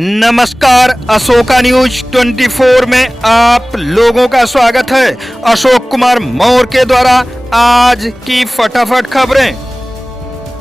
नमस्कार, अशोका न्यूज 24 में आप लोगों का स्वागत है। अशोक कुमार मौर्य के द्वारा आज की फटाफट खबरें।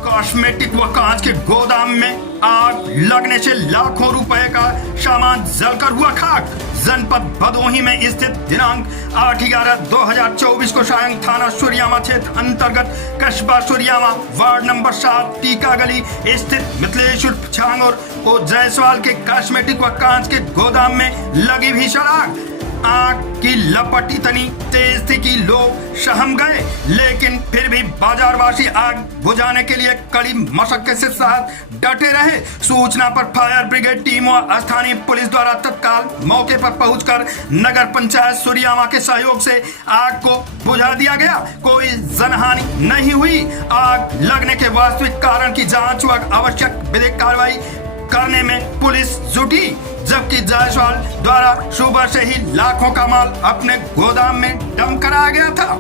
कॉस्मेटिक व कांच के गोदाम में आग लगने से लाखों रुपए का सामान जलकर हुआ खाक। जनपद भदोही में स्थित दिनांक 8/11/2024 को सायं थाना सूर्यामा क्षेत्र अंतर्गत कस्बा सूर्यामा वार्ड नंबर 7 टीका गली स्थित मिथिलेश उर्फ छांगोर और जायसवाल के कॉस्मेटिक व कांच के गोदाम में लगी भीषण आग। आग की लपट इतनी तेज थी कि लोग सहम गए, लेकिन फिर भी बाजारवासी आग बुझाने के लिए कड़ी मशक्कत से साथ डटे रहे। सूचना पर फायर ब्रिगेड टीम व स्थानीय पुलिस द्वारा तत्काल मौके पर पहुंचकर नगर पंचायत सूर्यामा के सहयोग से आग को बुझा दिया गया। कोई जनहानि नहीं हुई। आग लगने के वास्तविक कारण की जांच व आवश्यक विधिक कार्रवाई करने में पुलिस जुटी, जबकि जायसवाल द्वारा सुबह से ही लाखों का माल अपने गोदाम में डंप कराया गया था।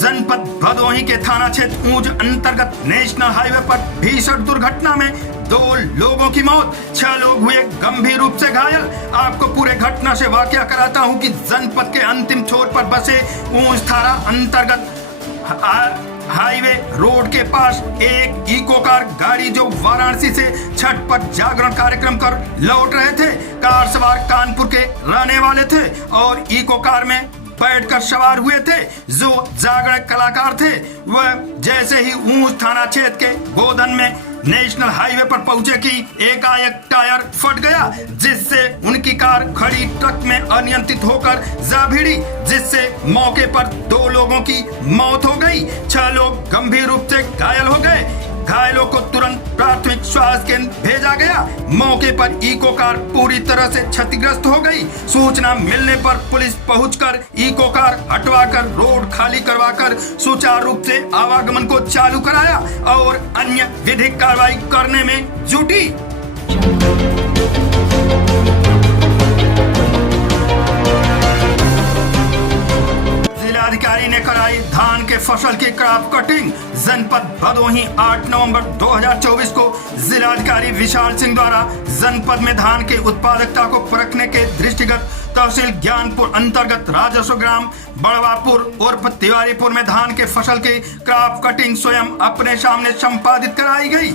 जनपद भदोही के थाना क्षेत्र ऊंच अंतर्गत नेशनल हाईवे पर भीषण दुर्घटना में 2 लोगों की मौत, 6 लोग हुए गंभीर रूप से घायल। आपको पूरे घटना से वाकिया कराता हूं कि जनपद के अंतिम छोर पर बसे ऊंच थाना अंतर्गत हाईवे रोड के पास एक इको कार गाड़ी जो वाराणसी से छठ पर जागरण कार्यक्रम कर लौट रहे थे। कार सवार कानपुर के रहने वाले थे और इको कार में बैठकर सवार हुए थे जो जागरण कलाकार थे। वह जैसे ही ऊंच थाना क्षेत्र के गोदन में नेशनल हाईवे पर पहुंचे कि एकाएक टायर फट गया, जिससे उनकी कार खड़ी ट्रक में अनियंत्रित होकर जा भिड़ी, जिससे मौके पर 2 लोगों की मौत हो गई, 6 लोग गंभीर रूप से घायल हो गए। घायलों को तुरंत प्राथमिक स्वास्थ्य केंद्र भेजा गया। मौके पर इको कार पूरी तरह से क्षतिग्रस्त हो गई। सूचना मिलने पर पुलिस पहुंचकर इको कार हटवाकर रोड खाली करवाकर सुचारू रूप से आवागमन को चालू कराया और अन्य विधिक कार्रवाई करने में जुटी। जिलाधिकारी ने कराई धान के फसल की क्रॉप कटिंग। जनपद भदोही 8 नवंबर 2024 को जिलाधिकारी विशाल सिंह द्वारा जनपद में धान के उत्पादकता को परखने के दृष्टिगत तहसील ज्ञानपुर अंतर्गत राजस्व ग्राम बड़वापुर उर्फ तिवारीपुर में धान के फसल की क्रॉप कटिंग स्वयं अपने सामने संपादित कराई गई।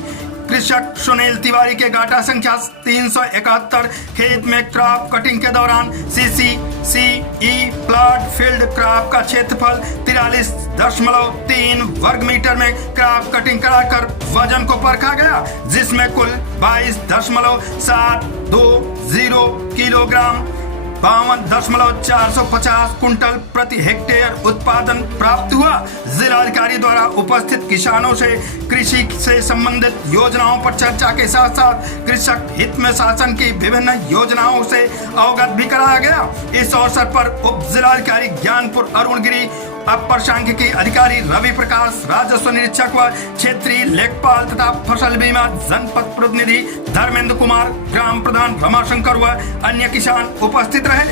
कृषक सुनील तिवारी के गाटा संख्या 371 खेत में क्रॉप कटिंग के दौरान CCCE प्लॉट फील्ड क्रॉप का क्षेत्रफल 43.3 वर्ग मीटर में क्रॉप कटिंग कराकर वजन को परखा गया, जिसमें कुल 22.720 किलोग्राम 52.450 कुंटल प्रति हेक्टेयर उत्पादन प्राप्त हुआ। जिलाधिकारी द्वारा उपस्थित किसानों से कृषि से संबंधित योजनाओं पर चर्चा के साथ साथ कृषक हित में शासन की विभिन्न योजनाओं से अवगत भी कराया गया। इस अवसर पर उप जिलाधिकारी ज्ञानपुर अरुण गिरी, अपर सांख्यिकी अधिकारी रवि प्रकाश, राजस्व निरीक्षक व क्षेत्रीय लेखपाल तथा फसल बीमा जनपद प्रतिनिधि धर्मेंद्र कुमार, ग्राम प्रधान रमाशंकर व अन्य किसान उपस्थित रहे।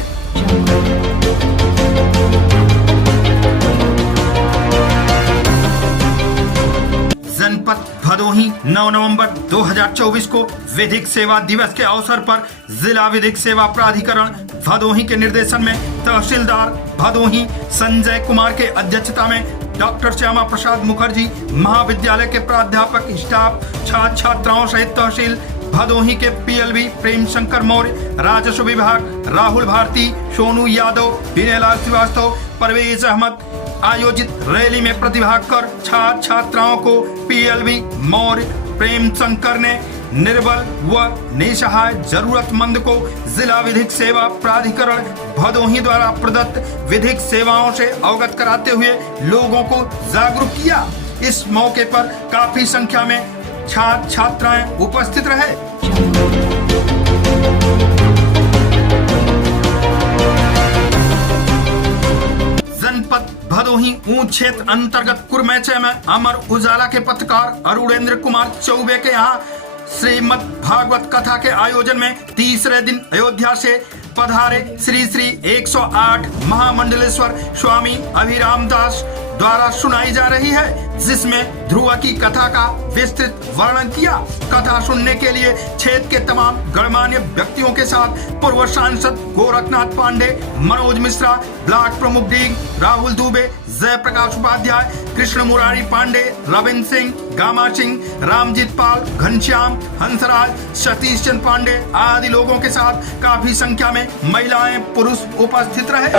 जनपद भदोही 9 नवंबर 2024 को विधिक सेवा दिवस के अवसर पर जिला विधिक सेवा प्राधिकरण भदोही के निर्देशन में तहसीलदार भदोही संजय कुमार के अध्यक्षता में डॉक्टर श्यामा प्रसाद मुखर्जी महाविद्यालय के प्राध्यापक, स्टाफ, छात्र छात्राओं सहित तहसील भदोही के PLB प्रेम शंकर मौर्य, राजस्व विभाग राहुल भारती, सोनू यादव, विनयलाल श्रीवास्तव, परवेज अहमद आयोजित रैली में प्रतिभाग कर छात्र छात्राओं को PLB मौर्य प्रेम शंकर ने निर्बल व निसहाय जरूरतमंद को जिला विधिक सेवा प्राधिकरण भदोही द्वारा प्रदत्त विधिक सेवाओं से अवगत कराते हुए लोगों को जागरूक किया। इस मौके पर काफी संख्या में छात्र छात्राएं उपस्थित रहे। जनपद भदोही ऊंच क्षेत्र अंतर्गत कुरमैचे में अमर उजाला के पत्रकार अरुणेंद्र कुमार चौबे के यहाँ श्रीमद् भागवत कथा के आयोजन में तीसरे दिन अयोध्या से पधारे श्री श्री 108 महामंडलेश्वर स्वामी अभिराम दास द्वारा सुनाई जा रही है, जिसमें ध्रुव की कथा का विस्तृत वर्णन किया। कथा सुनने के लिए क्षेत्र के तमाम गणमान्य व्यक्तियों के साथ पूर्व सांसद गोरखनाथ पांडे, मनोज मिश्रा, ब्लॉक प्रमुख डीग राहुल दुबे, जयप्रकाश उपाध्याय, कृष्ण मुरारी पांडे, रविंद्र सिंह, गामा सिंह, रामजीत पाल, घनश्याम, हंसराज, सतीश चंद्र पांडे आदि लोगों के साथ काफी संख्या में महिलाएं पुरुष उपस्थित रहे।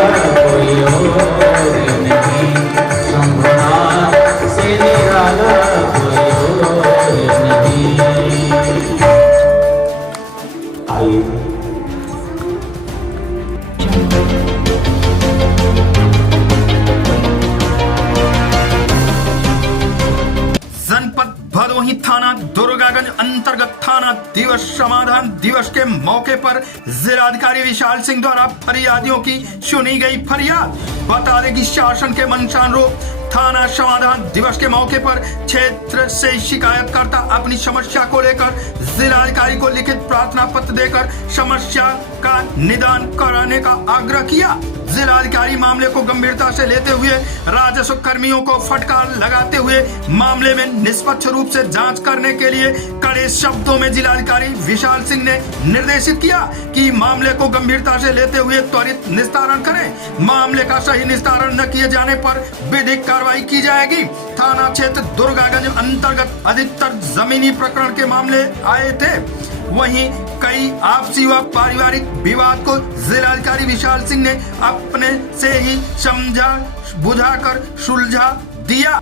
जनपद भदोही थाना दुर्गागंज अंतर्गत थाना दिवस समाधान दिवस के मौके पर जिलाधिकारी विशाल सिंह द्वारा फरियादियों की सुनी गई फरियाद। बता दें कि शासन के मंशानुरूप थाना समाधान दिवस के मौके पर क्षेत्र से शिकायतकर्ता अपनी समस्या को लेकर जिलाधिकारी को लिखित प्रार्थना पत्र देकर समस्या का निदान कराने का आग्रह किया। जिलाधिकारी मामले को गंभीरता से लेते हुए राजस्व कर्मियों को फटकार लगाते हुए मामले में निष्पक्ष रूप से जांच करने के लिए कड़े शब्दों में जिलाधिकारी विशाल सिंह ने निर्देशित किया कि मामले को गंभीरता से लेते हुए त्वरित निस्तारण करें। मामले का सही निस्तारण न किए जाने पर विधिक कार्रवाई की जाएगी। थाना क्षेत्र दुर्गागंज अंतर्गत अधिकतर जमीनी प्रकरण के मामले आए थे, वहीं कई आपसी व पारिवारिक विवाद को जिलाधिकारी विशाल सिंह ने अपने से ही समझा बुझाकर सुलझा दिया।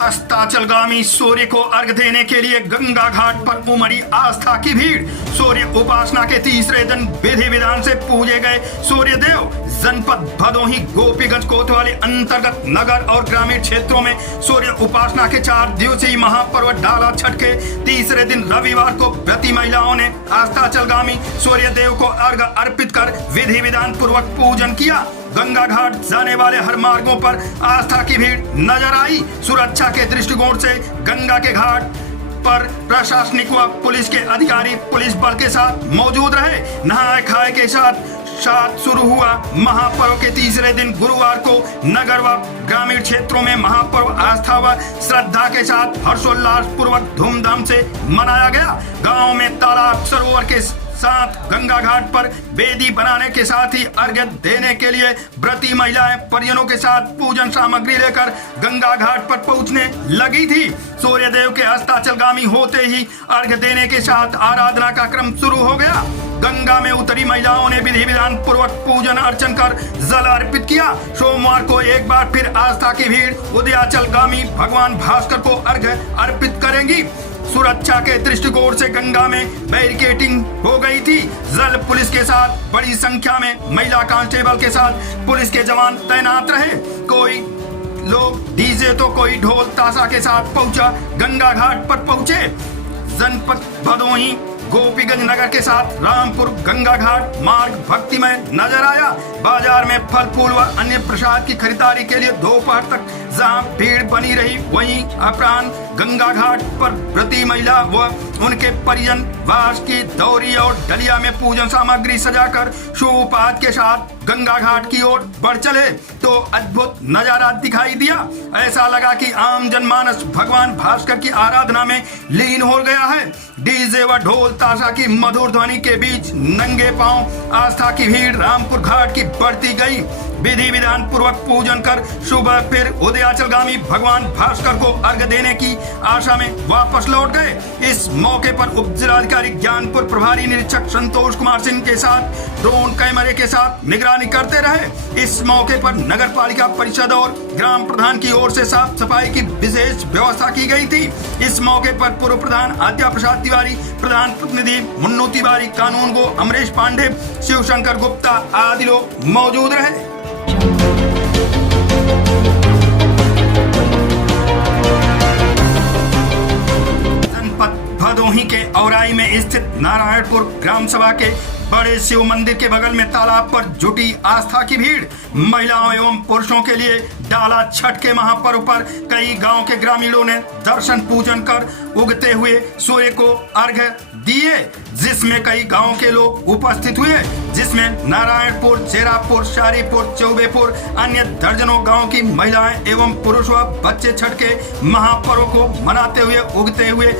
अस्ताचलगामी सूर्य को अर्घ देने के लिए गंगा घाट पर उमड़ी आस्था की भीड़। सूर्य उपासना के तीसरे दिन विधि विधान से पूजे गए सूर्य देव। जनपद भदोही गोपीगंज कोतवाली अंतर्गत नगर और ग्रामीण क्षेत्रों में सूर्य उपासना के 4 दिवसीय महापर्व डाला छठ के तीसरे दिन रविवार को व्रती महिलाओं ने अस्ताचलगामी सूर्य देव को अर्घ अर्पित कर विधि विधान पूर्वक पूजन किया। गंगा घाट जाने वाले हर मार्गों पर आस्था की भीड़ नजर आई। सुरक्षा के दृष्टिकोण से गंगा के घाट पर प्रशासनिक व पुलिस के अधिकारी पुलिस बल के साथ मौजूद रहे। नहाए खाए के साथ शुरू हुआ महापर्व के तीसरे दिन गुरुवार को नगर व ग्रामीण क्षेत्रों में महापर्व आस्था व श्रद्धा के साथ हर्षोल्लास पूर्वक धूमधाम से मनाया गया। गांव में तालाब सरोवर के साथ गंगा घाट पर वेदी बनाने के साथ ही अर्घ्य देने के लिए व्रती महिलाएं परिजनों के साथ पूजन सामग्री लेकर गंगा घाट पर पहुंचने लगी थी। सूर्य देव के अस्ताचलगामी होते ही अर्घ्य देने के साथ आराधना का क्रम शुरू हो गया। गंगा में उतरी महिलाओं ने विधि विधान पूर्वक पूजन अर्चन कर जल अर्पित किया। सोमवार को एक बार फिर आस्था की भीड़ उदयाचलगामी भगवान भास्कर को अर्घ्य अर्पित करेंगी। सुरक्षा के दृष्टिकोण से गंगा में बैरिकेडिंग हो गई थी। जल पुलिस के साथ बड़ी संख्या में महिला कांस्टेबल के साथ पुलिस के जवान तैनात रहे। कोई लोग डीजे तो कोई ढोल ताशा के साथ पहुंचा गंगा घाट पर पहुंचे। जनपद भदोही गोपीगंज नगर के साथ रामपुर गंगा घाट मार्ग भक्तिमय नजर आया। बाजार में फल फूल व अन्य प्रसाद की खरीदारी के लिए दोपहर तक जहां भीड़ बनी रही, वहीं अपराह्न गंगा घाट पर व्रती महिला व उनके परिजन बांस की दौरी और डलिया में पूजन सामग्री सजाकर शुभपात के साथ गंगा घाट की ओर बढ़ चले तो अद्भुत नजारा दिखाई दिया। ऐसा लगा कि आम जनमानस भगवान भास्कर की आराधना में लीन हो गया है। डीजे व ढोल ताशा की मधुर ध्वनि के बीच नंगे पांव आस्था की भीड़ रामपुर घाट की बढ़ती गई। विधि विधान पूर्वक पूजन कर सुबह फिर उदयाचलगामी भगवान भास्कर को अर्घ्य देने की आशा में वापस लौट गए। इस मौके पर उप जिलाधिकारी ज्ञानपुर प्रभारी निरीक्षक संतोष कुमार सिंह के साथ ड्रोन कैमरे के साथ निगरानी करते रहे। इस मौके पर नगर पालिका परिषद और ग्राम प्रधान की ओर से साफ सफाई की विशेष व्यवस्था की गई थी। इस मौके पर पूर्व प्रधान आद्या प्रसाद तिवारी, प्रधान प्रतिनिधि मुन्नू तिवारी, कानून गो अमरीश पांडे, शिवशंकर गुप्ता आदि लोग मौजूद रहे। जनपद भदोही के औराई में स्थित नारायणपुर ग्राम सभा के बड़े शिव मंदिर के बगल में तालाब पर जुटी आस्था की भीड़। महिलाओं एवं पुरुषों के लिए डाला छठ के महापर्व पर कई गांव के ग्रामीणों ने दर्शन पूजन कर उगते हुए सूर्य को अर्घ्य दिए, जिसमें कई गांव के लोग उपस्थित हुए, जिसमें नारायणपुर, चेरापुर, शारीपुर, चौबेपुर, अन्य दर्जनों गांव की महिलाएं एवं पुरुष व बच्चे छठ के महापर्व को मनाते हुए उगते हुए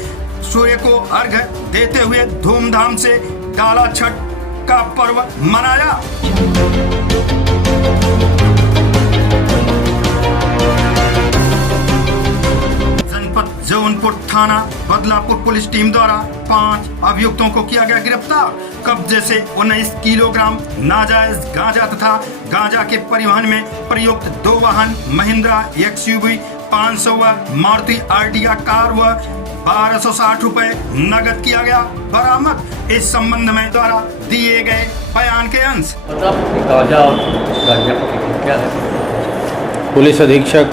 सूर्य को अर्घ्य देते हुए धूमधाम से डाला छठ का पर्व मनाया। जनपद जौनपुर थाना बदलापुर पुलिस टीम द्वारा 5 अभियुक्तों को किया गया गिरफ्तार। कब्जे से 19 किलोग्राम नाजायज गांजा तथा गांजा के परिवहन में प्रयुक्त 2 वाहन महिंद्रा XUV 500 व मारुति अर्टिगा कार व 1260 रुपए नगद किया गया बरामद। इस संबंध में द्वारा दिए गए बयान के अंश। पुलिस अधीक्षक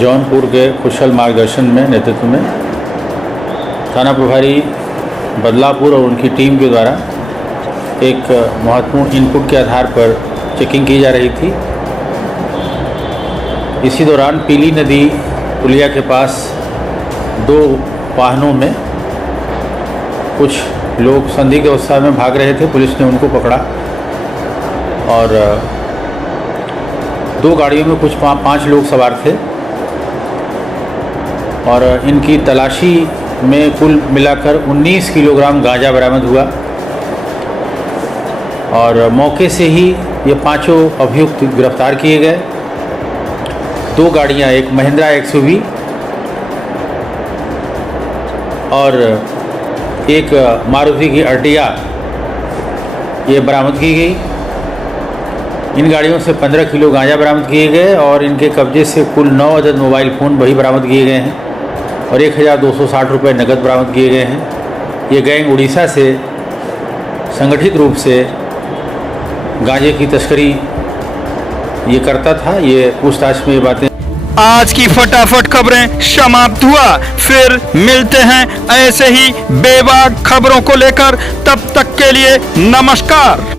जौनपुर के कुशल मार्गदर्शन में नेतृत्व में थाना प्रभारी बदलापुर और उनकी टीम के द्वारा एक महत्वपूर्ण इनपुट के आधार पर चेकिंग की जा रही थी। इसी दौरान पीली नदी पुलिया के पास 2 वाहनों में कुछ लोग संदिग्ध अवस्था में भाग रहे थे। पुलिस ने उनको पकड़ा और 2 गाड़ियों में कुछ 5 लोग सवार थे और इनकी तलाशी में कुल मिलाकर 19 किलोग्राम गांजा बरामद हुआ और मौके से ही ये 5 अभियुक्त गिरफ्तार किए गए। 2 गाड़ियां, एक महिंद्रा XUV और एक मारुति की अर्टिगा ये बरामद की गई। इन गाड़ियों से 15 किलो गांजा बरामद किए गए और इनके कब्जे से कुल 9 अदद मोबाइल फ़ोन वही बरामद किए गए हैं और 1260 रुपये नकद बरामद किए गए हैं। ये गैंग उड़ीसा से संगठित रूप से गांजे की तस्करी ये करता था। ये पूछताछ में ये बातें। आज की फटाफट खबरें समाप्त हुआ, फिर मिलते हैं ऐसे ही बेबाक खबरों को लेकर। तब तक के लिए नमस्कार।